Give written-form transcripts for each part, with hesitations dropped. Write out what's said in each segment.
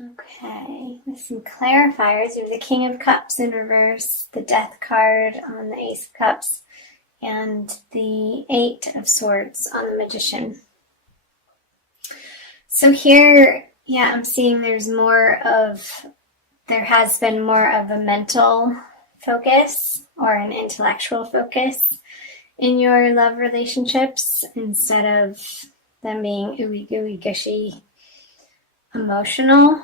Okay, with some clarifiers, we have the King of Cups in reverse, the Death card on the Ace of Cups, and the Eight of Swords on the Magician. So here, yeah, I'm seeing there has been more of a mental focus or an intellectual focus in your love relationships instead of them being ooey gooey gushy emotional.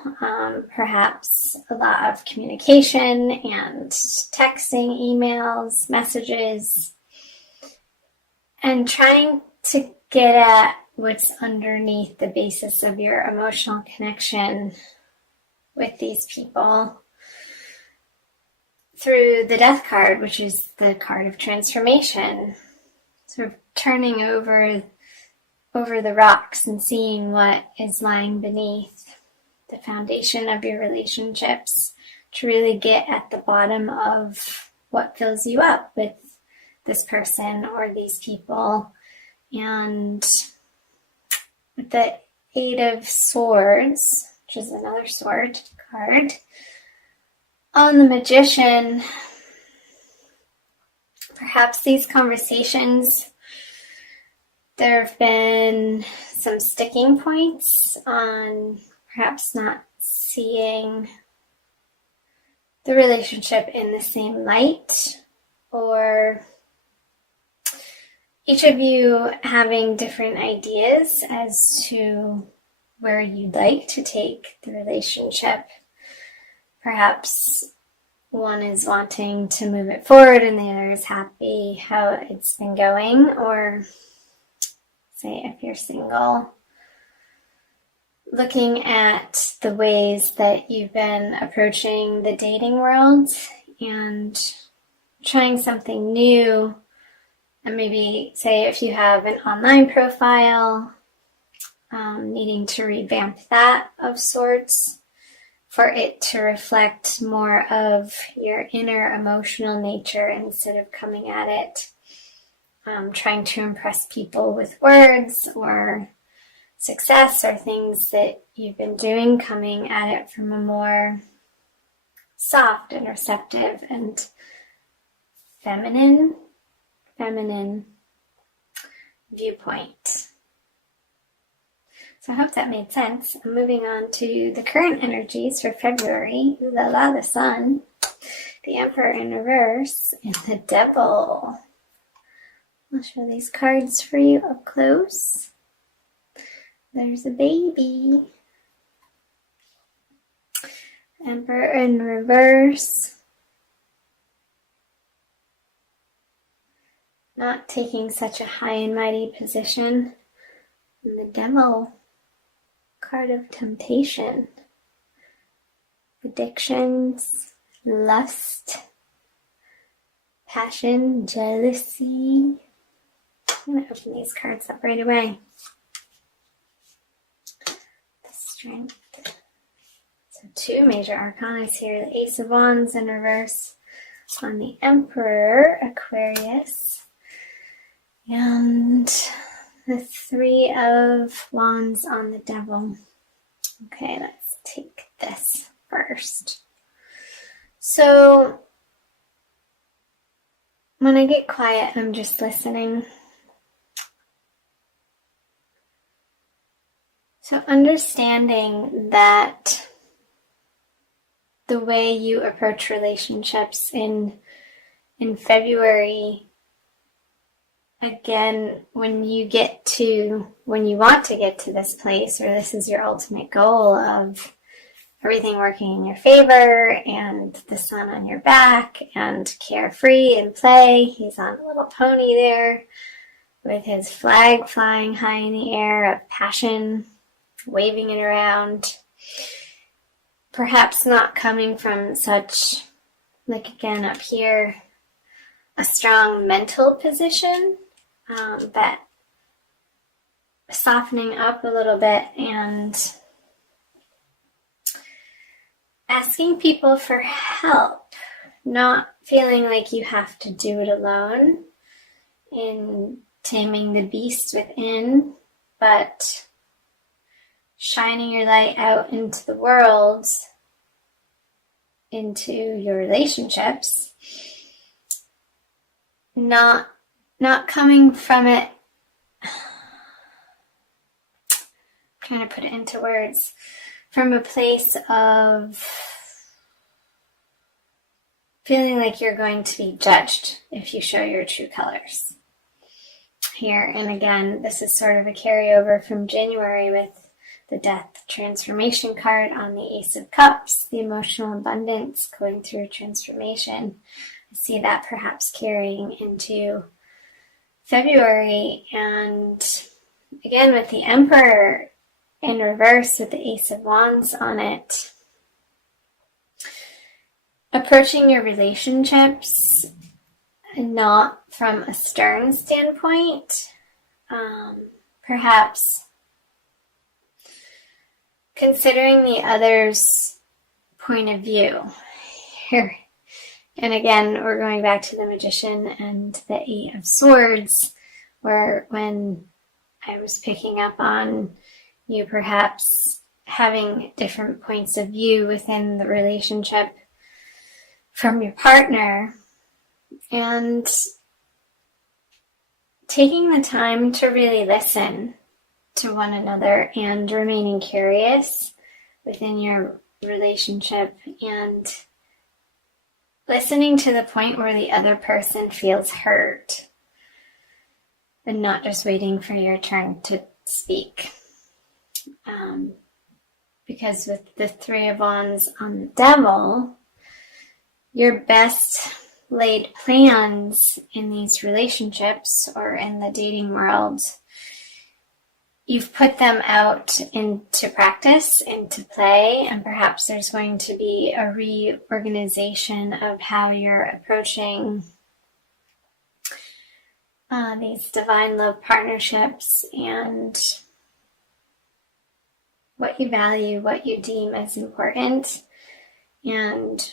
Perhaps a lot of communication and texting, emails, messages, and trying to get at what's underneath the basis of your emotional connection with these people through the Death card, which is the card of transformation. Sort of turning over the rocks and seeing what is lying beneath the foundation of your relationships to really get at the bottom of what fills you up with this person or these people. And with the Eight of Swords, which is another sword card, on the Magician, perhaps these conversations, there have been some sticking points on perhaps not seeing the relationship in the same light, or each of you having different ideas as to where you'd like to take the relationship. Perhaps one is wanting to move it forward and the other is happy how it's been going. Or say if you're single, looking at the ways that you've been approaching the dating world and trying something new. And maybe say if you have an online profile, needing to revamp that of sorts for it to reflect more of your inner emotional nature instead of coming at it trying to impress people with words or success or things that you've been doing, coming at it from a more soft and receptive and feminine viewpoint. So I hope that made sense. I'm moving on to the current energies for February. Ooh la la, the Sun, the Emperor in reverse, and the Devil. I'll show these cards for you up close. There's a baby. Emperor in reverse. Not taking such a high and mighty position. And the Devil, card of temptation, addictions, lust, passion, jealousy. I'm going to open these cards up right away. The Strength. So 2 major arcana here. The Ace of Wands in reverse on the Emperor, Aquarius. And the 3 of Wands on the Devil. Okay, let's take this first. So, when I get quiet, I'm just listening. So, understanding that the way you approach relationships in February, again, when you want to get to this place, or this is your ultimate goal of everything working in your favor and the sun on your back and carefree and play. He's on a little pony there with his flag flying high in the air of passion, waving it around. Perhaps not coming from such, like again up here, a strong mental position, but softening up a little bit and asking people for help, not feeling like you have to do it alone in taming the beast within, but shining your light out into the world, into your relationships, not coming from it, trying to put it into words, from a place of feeling like you're going to be judged if you show your true colors here. And again, this is sort of a carryover from January with the Death Transformation card on the Ace of Cups, the emotional abundance, going through transformation. I see that perhaps carrying into February. And again, with the Emperor in reverse with the Ace of Wands on it, approaching your relationships not from a stern standpoint, perhaps considering the other's point of view here. And again, we're going back to the Magician and the Eight of Swords, where when I was picking up on you perhaps having different points of view within the relationship from your partner, and taking the time to really listen to one another and remaining curious within your relationship and listening to the point where the other person feels heard and not just waiting for your turn to speak. Because with the Three of Wands on the Devil, your best laid plans in these relationships or in the dating world, you've put them out into practice, into play, and perhaps there's going to be a reorganization of how you're approaching these divine love partnerships and what you value, what you deem as important, and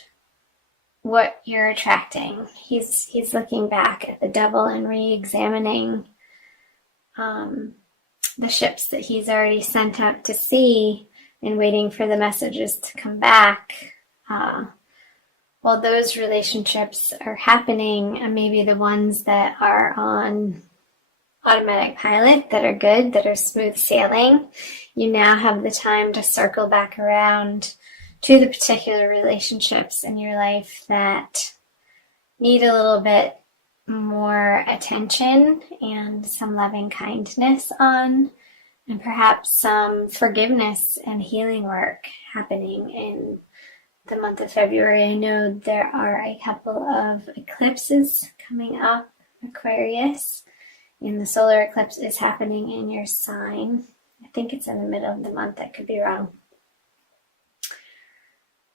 what you're attracting. He's looking back at the Devil and re-examining the ships that he's already sent out to sea and waiting for the messages to come back. While those relationships are happening, and maybe the ones that are on automatic pilot, that are good, that are smooth sailing, you now have the time to circle back around to the particular relationships in your life that need a little bit more attention and some loving kindness on, and perhaps some forgiveness and healing work happening in the month of February. I know there are a couple of eclipses coming up, Aquarius, and the solar eclipse is happening in your sign. I think it's in the middle of the month. I could be wrong.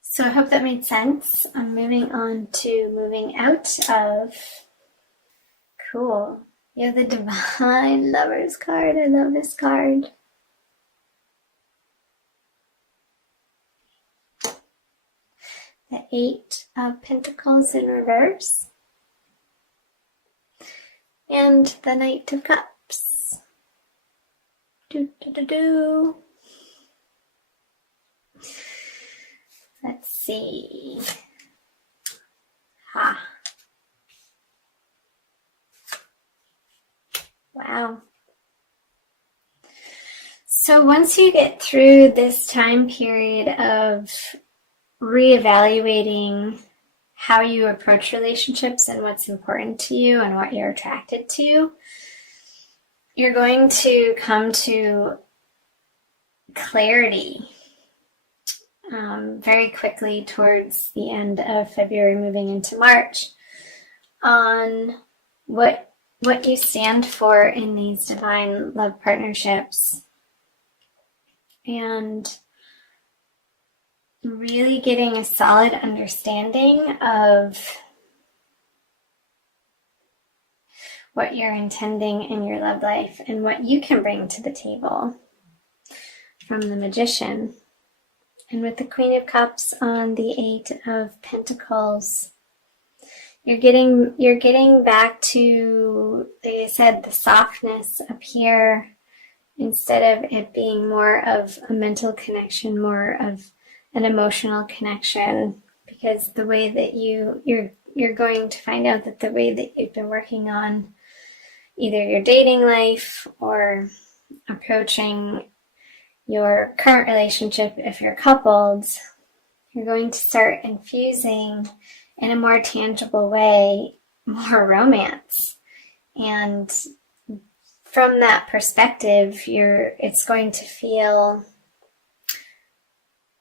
So I hope that made sense. I'm moving on to moving out of. Cool. You have the Divine Lovers card. I love this card. The Eight of Pentacles in reverse. And the Knight of Cups. Let's see. Wow. So once you get through this time period of reevaluating how you approach relationships and what's important to you and what you're attracted to, you're going to come to clarity very quickly towards the end of February, moving into March, on what you stand for in these divine love partnerships, and really getting a solid understanding of what you're intending in your love life and what you can bring to the table from the Magician. And with the Queen of Cups on the Eight of Pentacles, you're getting back to, like I said, the softness up here instead of it being more of a mental connection, more of an emotional connection, because the way that you're going to find out that the way that you've been working on either your dating life or approaching your current relationship, if you're coupled, you're going to start infusing in a more tangible way more romance. And from that perspective, it's going to feel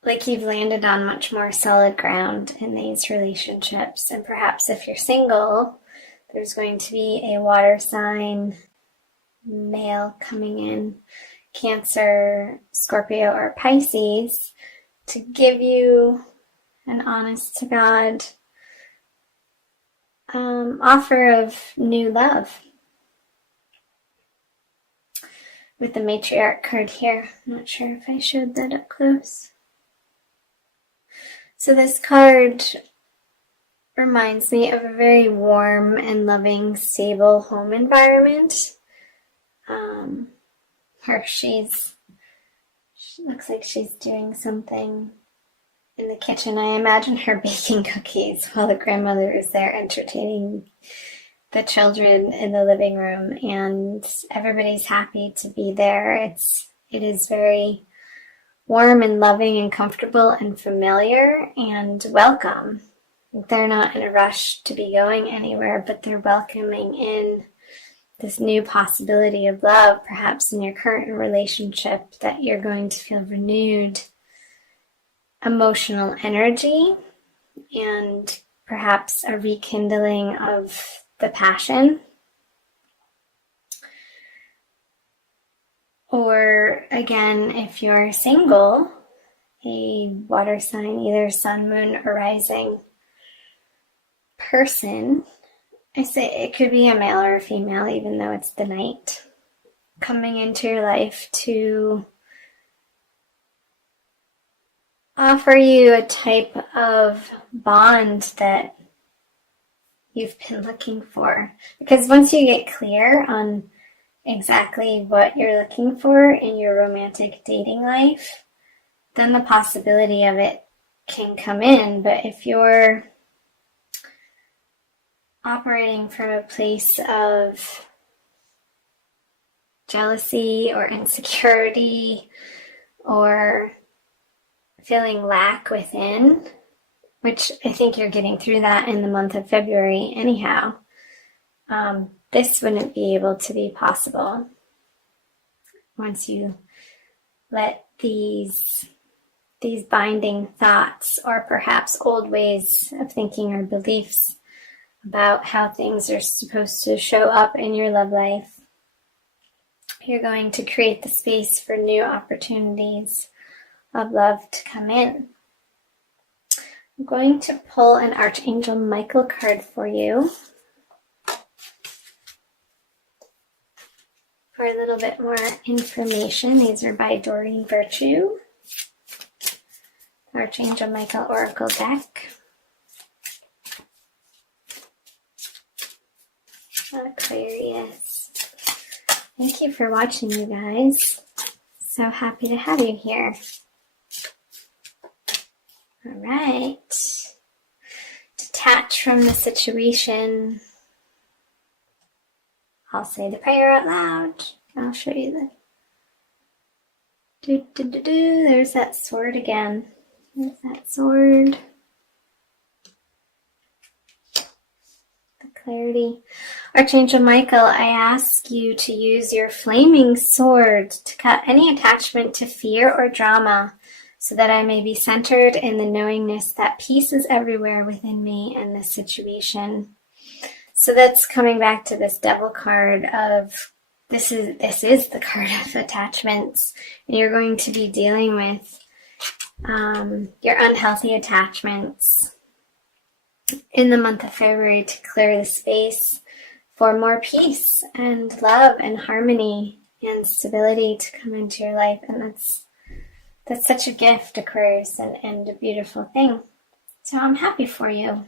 like you've landed on much more solid ground in these relationships. And perhaps if you're single, there's going to be a water sign male coming in, Cancer, Scorpio, or Pisces, to give you an honest to God offer of new love. With the matriarch card here. I'm not sure if I showed that up close. So this card reminds me of a very warm and loving, stable home environment. She looks like she's doing something in the kitchen. I imagine her baking cookies while the grandmother is there entertaining the children in the living room, and everybody's happy to be there. It is very warm and loving and comfortable and familiar and welcome. They're not in a rush to be going anywhere, but they're welcoming in this new possibility of love, perhaps in your current relationship, that you're going to feel renewed emotional energy and perhaps a rekindling of the passion. Or again, if you're single, a water sign, either sun, moon, or rising person, I say it could be a male or a female, even though it's the night, coming into your life to offer you a type of bond that you've been looking for. Because once you get clear on exactly what you're looking for in your romantic dating life, then the possibility of it can come in. But if you're operating from a place of jealousy or insecurity or feeling lack within, which I think you're getting through that in the month of February anyhow, this wouldn't be able to be possible once you let these binding thoughts or perhaps old ways of thinking or beliefs about how things are supposed to show up in your love life. You're going to create the space for new opportunities of love to come in. I'm going to pull an Archangel Michael card for you for a little bit more information. These are by Doreen Virtue. Archangel Michael Oracle deck. Aquarius. Thank you for watching, you guys. So happy to have you here. All right. Detach from the situation. I'll say the prayer out loud. I'll show you There's that sword again. There's that sword. Clarity. Archangel Michael, I ask you to use your flaming sword to cut any attachment to fear or drama so that I may be centered in the knowingness that peace is everywhere within me and this situation. So that's coming back to this Devil card of this is the card of attachments. And you're going to be dealing with your unhealthy attachments in the month of February to clear the space for more peace and love and harmony and stability to come into your life. And that's such a gift, Aquarius, and a beautiful thing. So I'm happy for you.